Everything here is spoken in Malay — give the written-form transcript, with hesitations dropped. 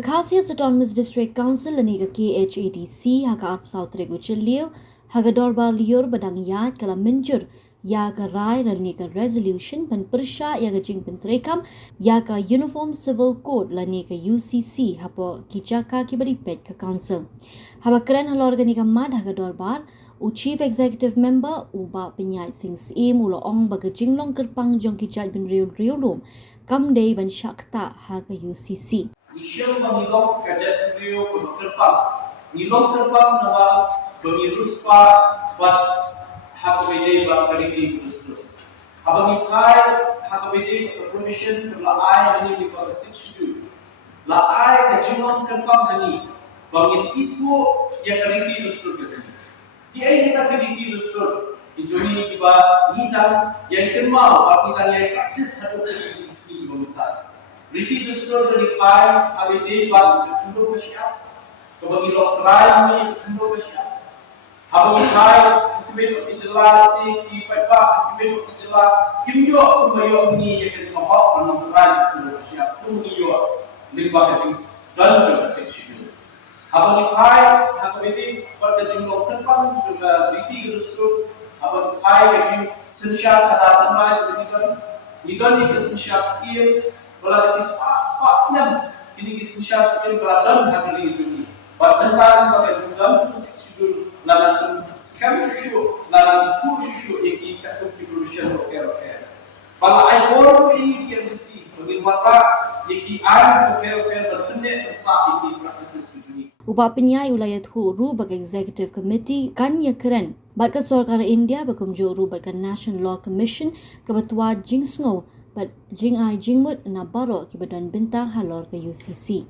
Khadc Autonomous District Council ani ke KHADC haka arp South Regu Chiliu haga dorbar liur badang yat kala Mynjur ya ka rai rani ka resolution pan Pyrshah ya ka jing pentrekam ya ka Uniform Civil Code lani ka UCC hapo kijaka kibari pet ka council haba keren halor gani ka mad haga dorbar u Chief Executive Member uba penyai sing sim ulo ong baga jinglong kerpang jong kijat bin riul lom kam day ban syakta haga UCC Isyong pangilong kajat beliau pemkerpang. Nilong kerpang nama pengilus pa buat hakbede buat kariki terus. Abang ikai hakbede provision berlaai ini di bawah 6 laai kejumlah kerpang hani. Bangin itu yang kariki terus berkini. Dia kita kariki terus. Ijoni di bawah nidang yang kenal bagi yang praktis satu kariki di bawah. Riti justru dari kai abd bang Indo Pyrshah kebagi lokrai ni Indo Pyrshah abang kai kibet ijelasi di pepa kibet ijelas kimyo kumayo ni yang mahok menongrai Indo Pyrshah kumiyo limba kaju dan juga seksi abang kai hakbet pada jumlah terpang juga riti justru abang kai kaju sensya kata temai ikan sensya skill kalau ispat siam ini kisah siam beragam hari ini. Bahkan pada jumlah siswa lalu sekarang siswa lalu siswa yang kita contribution oke. Kalau ikon ini yang besi bagaimana yang oke berpendet saat ini praktis ini. Upa penyai ulayat ru bagi Executive Committee kan ya keren. Barka Sorkar India berkumjuru barka National Law Commission kebetua Jingsngo but jing ai jingmut na baro ki badan bintang halor ke UCC